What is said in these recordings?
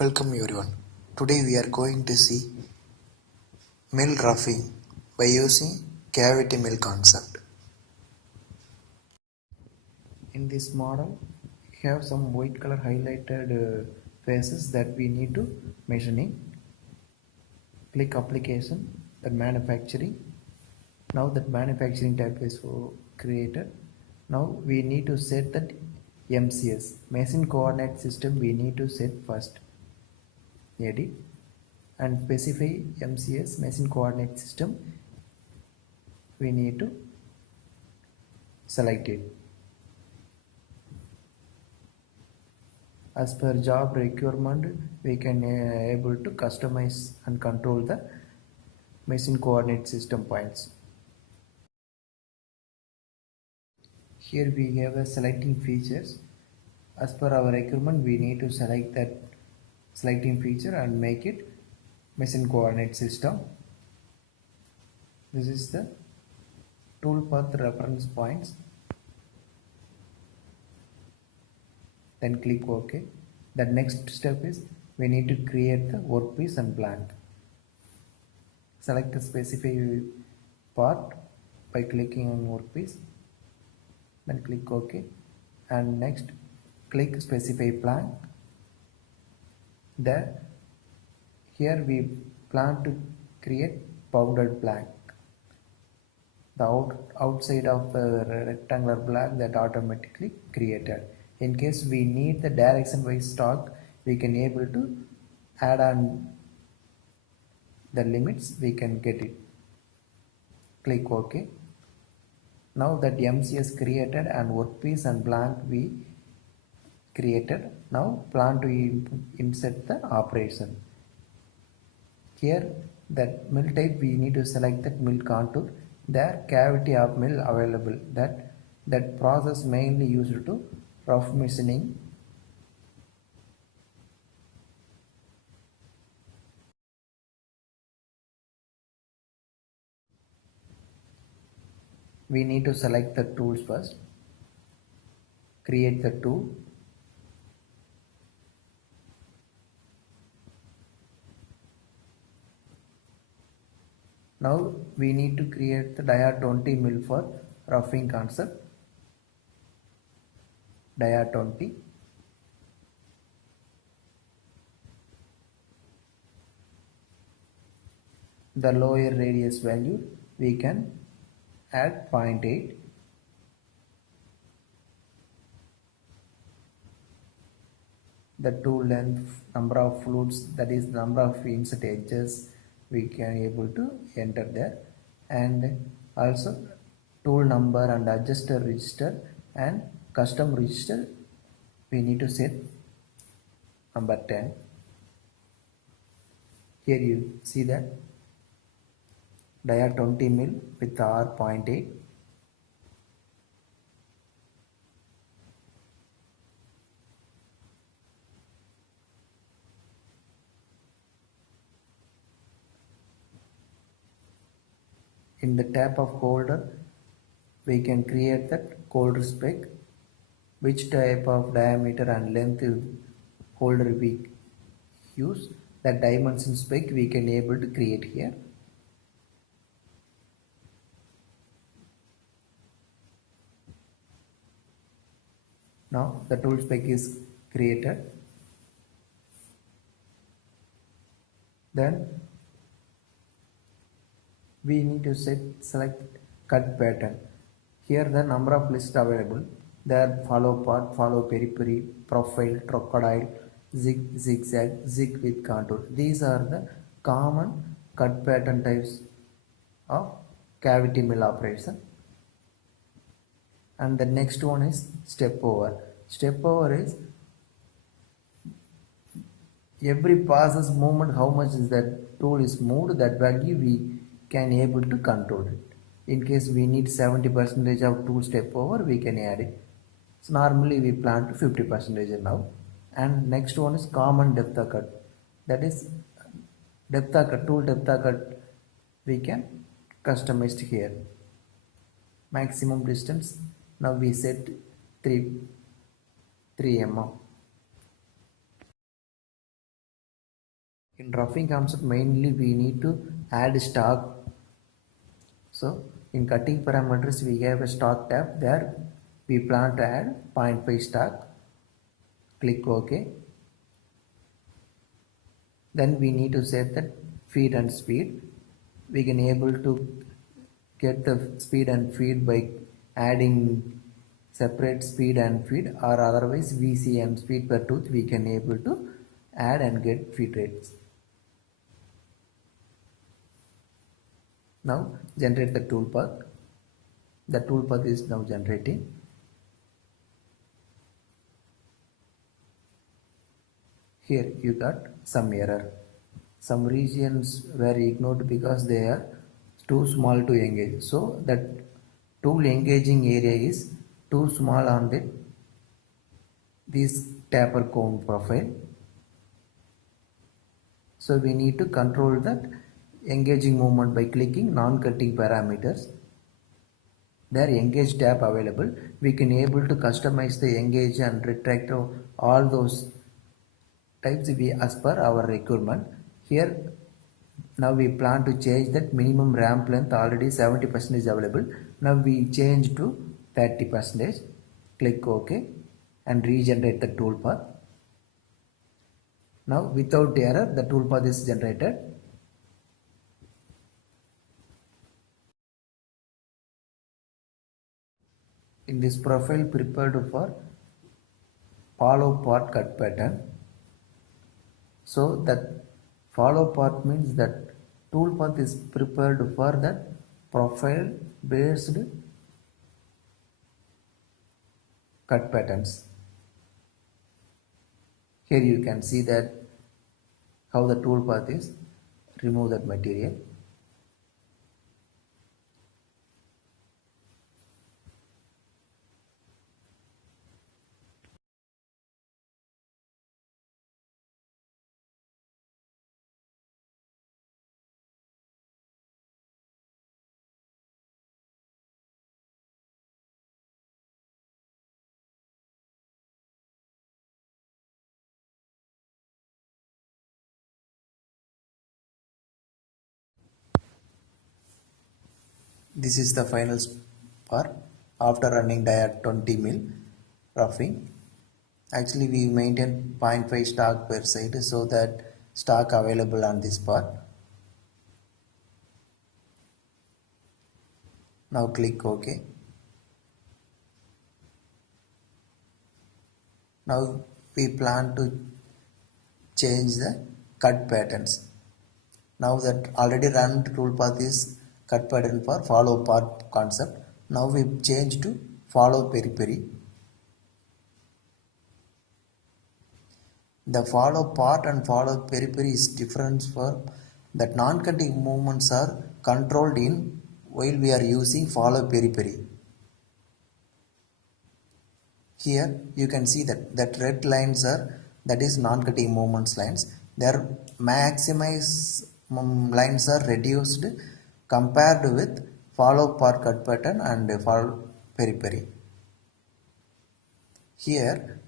Welcome everyone. Today we are going to see mill roughing by using cavity mill concept. In this model, we have some white color highlighted faces that we need to machining. Click application, then manufacturing. Now that manufacturing tab is created. Now we need to set that MCS, machine coordinate system we need to set first. Edit and specify MCS, machine coordinate system. We need to select it. As per job requirement, we can able to customize and control the machine coordinate system points. Here we have a selecting features. As per our requirement, we need to select that selecting feature and make it machine coordinate system. This is the toolpath reference points. Then click OK. The next step is we need to create the workpiece and blank. Select the specified part by clicking on workpiece. Then click OK. And next click specify blank. Here we plan to create bounded blank. The outside of the rectangular blank that automatically created. In case we need the direction wise talk, we can able to add on the limits, we can get it. Click OK. Now that MCS created and workpiece and blank we created, now plan to insert the operation. Here that mill type we need to select that mill contour. There cavity of mill available, that process mainly used to rough machining. We need to select the tools first. Create the tool. Now we need to create the dia 20 mill for roughing concept. Dia 20. The lower radius value we can add 0.8. The tool length, number of flutes, that is number of insert edges we can able to enter there, and also tool number and adjuster register and custom register we need to set number 10. Here you see that dia 20 mil with R 0.8. In the tab of holder, we can create that holder spec, which type of diameter and length holder we use. That dimension spec we can able to create here. Now the tool spec is created. Then we need to select cut pattern. Here the number of lists available. There follow path, follow periphery, profile, crocodile, zigzag, zig with contour. These are the common cut pattern types of cavity mill operation. And the next one is step over. Step over is every passes movement, how much is that tool is moved, that value we can able to control it. In case we need 70% of tool step over, we can add it. So normally we plan to 50% now. And next one is common depth of cut. That is depth of cut, tool depth of cut we can customize here. Maximum distance, now we set 3 mm. In roughing concept, mainly we need to add stock. So in cutting parameters, we have a stock tab. There we plan to add 0.5 stock. Click OK. Then we need to set the feed and speed. We can able to get the speed and feed by adding separate speed and feed, or otherwise VCM, speed per tooth, we can able to add and get feed rates. Now generate the toolpath. The toolpath is now generating. Here you got some error. Some regions were ignored because they are too small to engage. So that tool engaging area is too small on this taper cone profile. So we need to control that engaging movement by clicking non-cutting parameters. There engage tab available. We can able to customize the engage and retract all those types we as per our requirement. Here now we plan to change that minimum ramp length, already 70% available. Now we change to 30%. Click OK and regenerate the toolpath. Now without error the toolpath is generated. In this profile prepared for follow path cut pattern. So that follow path means that toolpath is prepared for that profile based cut patterns. Here you can see that how the toolpath is remove that material. This is the final part after running diet 20 mil roughing. Actually we maintain 0.5 stock per side so that stock available on this part. Now click OK. Now we plan to change the cut patterns. Now that already run toolpath is cut pattern for follow path concept. Now we change to follow peri-peri. The follow part and follow peri-peri is different for that non-cutting movements are controlled in while we are using follow peri-peri. Here you can see that red lines are that is non-cutting movements lines. Their maximize lines are reduced compared with follow part cut pattern and follow peri-peri. Here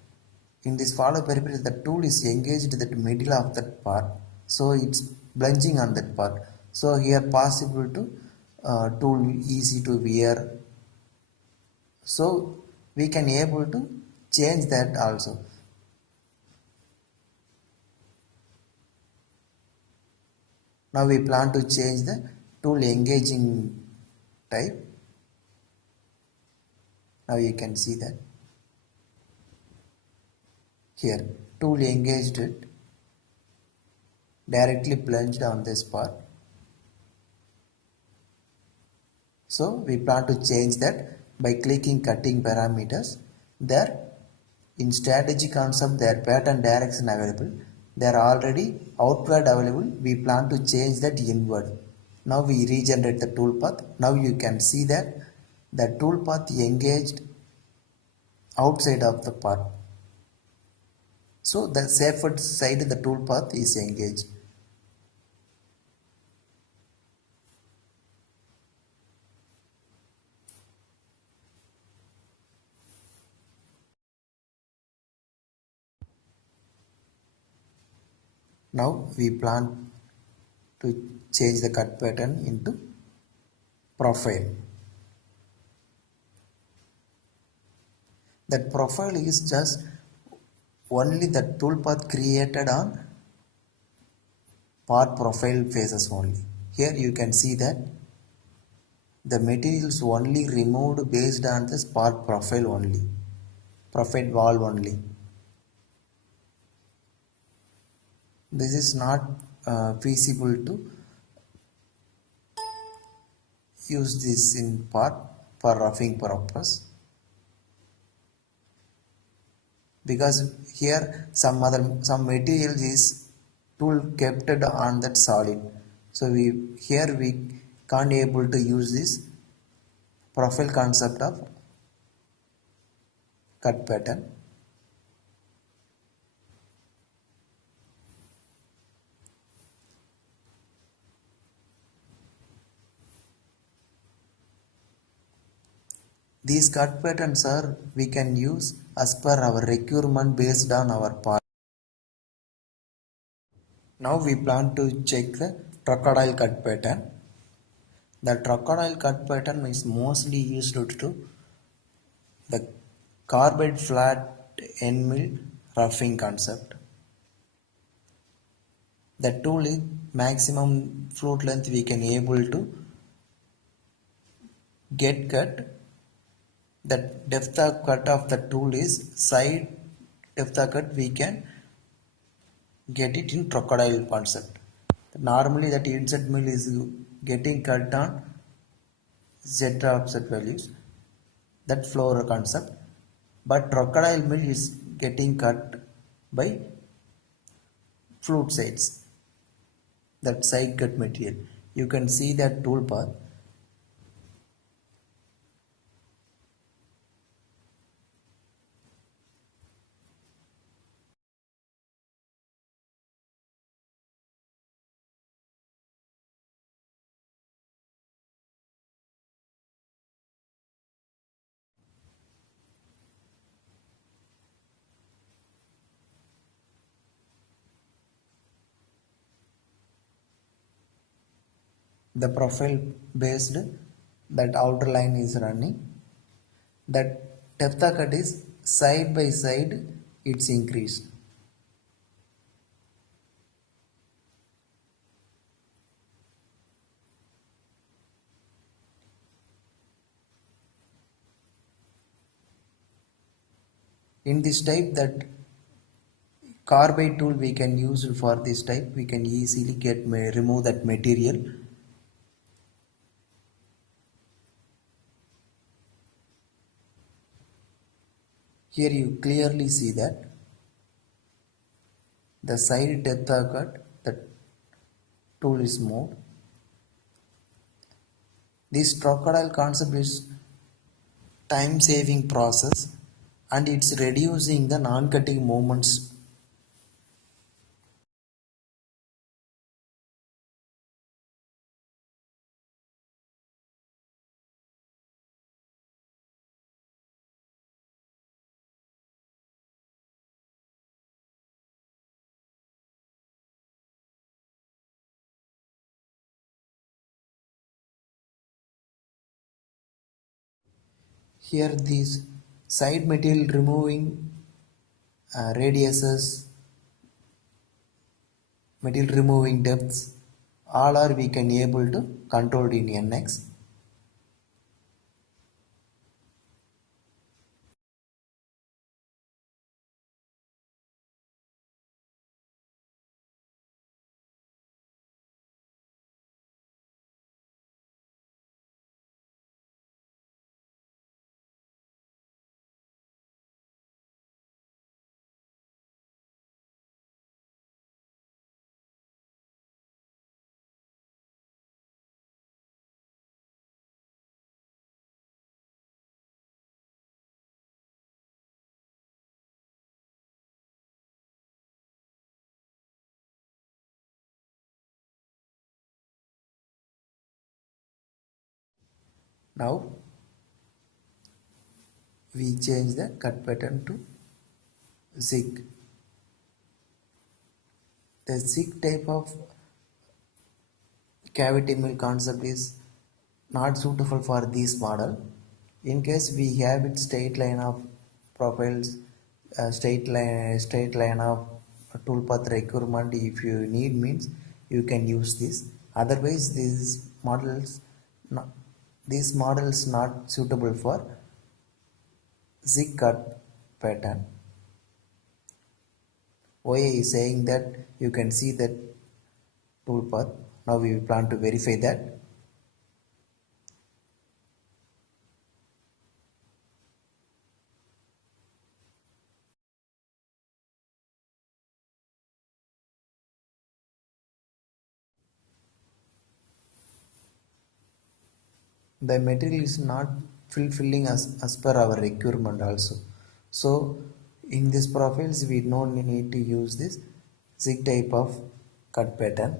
in this follow peri-peri the tool is engaged at the middle of that part, so it's blunging on that part. So here possible to tool easy to wear, so we can able to change that also. Now we plan to change the tool engaging type. Now you can see that here tool engaged it directly plunged on this part. So we plan to change that by clicking cutting parameters. There in strategy concept their pattern direction available. They are already outward available. We plan to change that inward. Now we regenerate the toolpath. Now you can see that the toolpath engaged outside of the path. So the safer side the toolpath is engaged. Now we plan to change the cut pattern into profile. That profile is just only the toolpath created on part profile faces only. Here you can see that the materials only removed based on the part profile only, profile wall only. This is not feasible to use this in part for roughing purpose, because here some material is tool kept on that solid, so we can't able to use this profile concept of cut pattern. These cut patterns are we can use as per our requirement based on our part. Now we plan to check the crocodile cut pattern. The crocodile cut pattern is mostly used to the carbide flat end mill roughing concept. The tool is maximum flute length we can able to get cut. The depth of cut of the tool is side depth of cut we can get it in crocodile concept. Normally that inset mill is getting cut on z offset values, that floor concept, but crocodile mill is getting cut by flute sides, that side cut material. You can see that tool path. The profile based, that outer line is running, that depth of cut is side by side it's increased. In this type, that carbide tool we can use for this type, we can easily remove that material. Here you clearly see that the side depth of cut, the tool is moved. This crocodile concept is time saving process and it's reducing the non-cutting moments. Here these side material removing radiuses, material removing depths, all are we can able to control in NX. Now we change the cut pattern to zig. The zig type of cavity mill concept is not suitable for this model. In case we have it straight line of profiles, straight line of toolpath requirement, if you need means you can use this. Otherwise, not, these models not suitable for zig cut pattern. OA is saying that you can see that toolpath. Now we plan to verify that. The material is not fulfilling as per our requirement also. So in these profiles we don't need to use this zig type of cut pattern.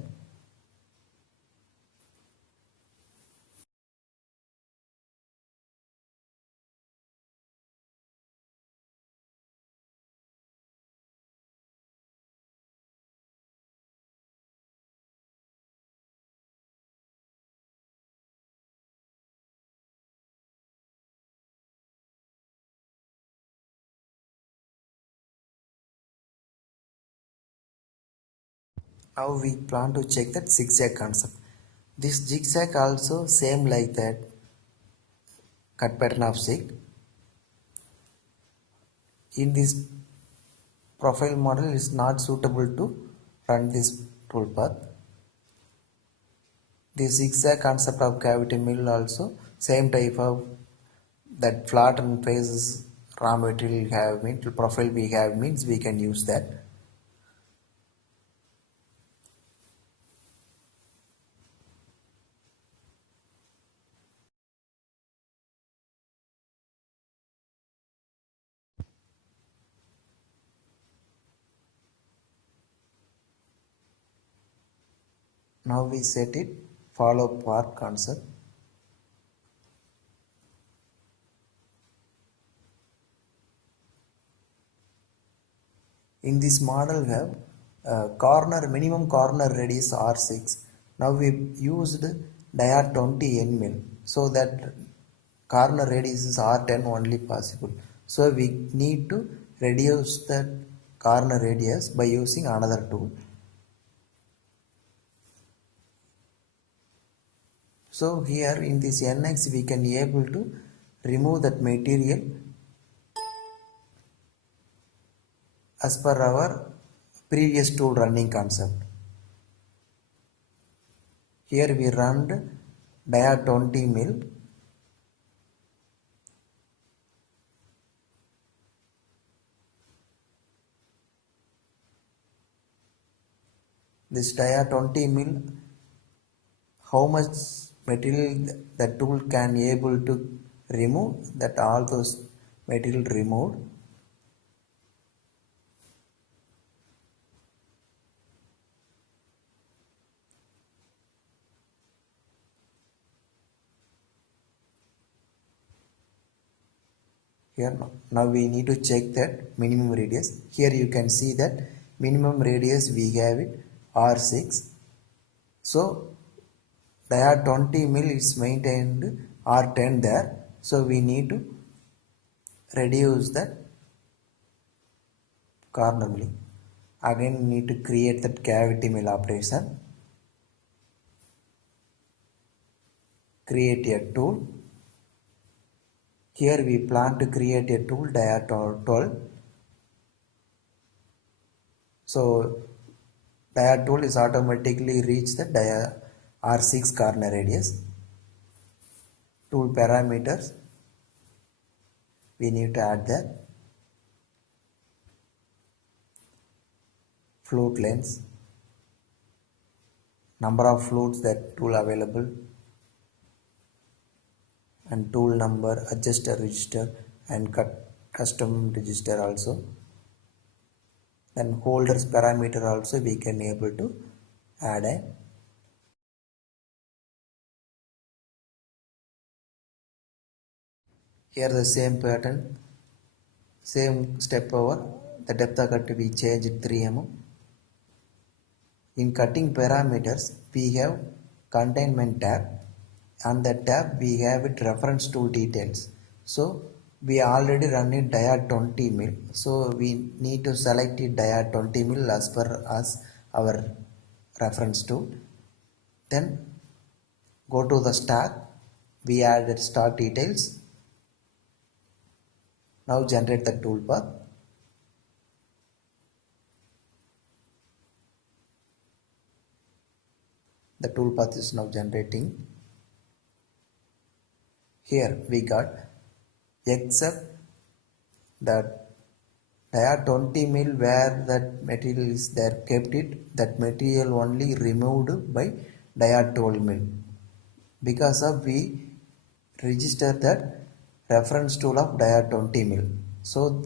Now we plan to check that zigzag concept. This zigzag also same like that cut pattern of zig. In this profile model is not suitable to run this toolpath. The zigzag concept of cavity mill also same type of that flattened faces raw material have means profile we have means we can use that. Now we set it follow path concept. In this model we have corner minimum corner radius R6. Now we used dia 20 N mil so that corner radius is R10 only possible. So we need to reduce that corner radius by using another tool. So here in this NX we can able to remove that material as per our previous tool running concept. Here we run dia 20 mil. This dia 20 mil, how much material the tool can able to remove, that all those material removed. Here now we need to check that minimum radius. Here you can see that minimum radius we have it R6. So dia 20 mil is maintained R10 there. So we need to reduce that corner milling. Again need to create that cavity mill operation. Create a tool. Here we plan to create a tool dia 12. So dia tool is automatically reach the dia R6 corner radius. Tool parameters we need to add that. Flute length, number of flutes that tool available, and tool number, adjuster register and custom register also. Then holders parameter also we can able to add a. Here the same pattern, same step over, the depth of cut we change 3 mm. In cutting parameters, we have containment tab. On the tab, we have it reference tool details. So we already run it diode 20 mil. So we need to select it diode 20 mil as per as our reference tool. Then go to the stack. We added stock details. Now generate the toolpath. The toolpath is now generating. Here we got except that diode 20 mil where that material is there kept it, that material only removed by diode 12 mil. Because of we register that reference tool of diode 20 mil. So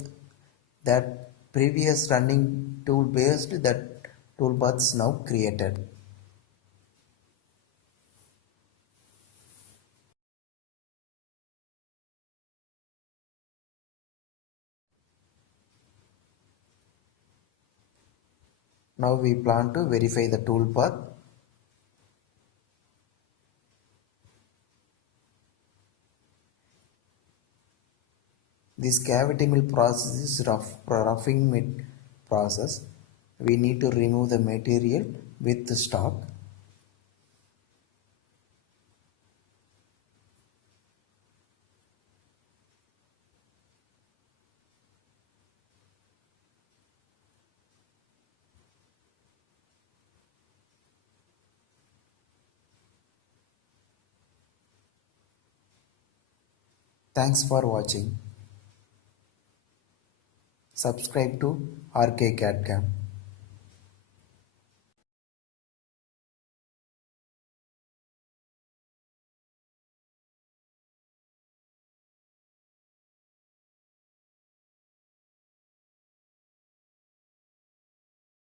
that previous running tool based that toolpath is now created. Now we plan to verify the toolpath. This cavity mill process is roughing process. We need to remove the material with the stock. Thanks for watching. Subscribe to RK CAD-CAM.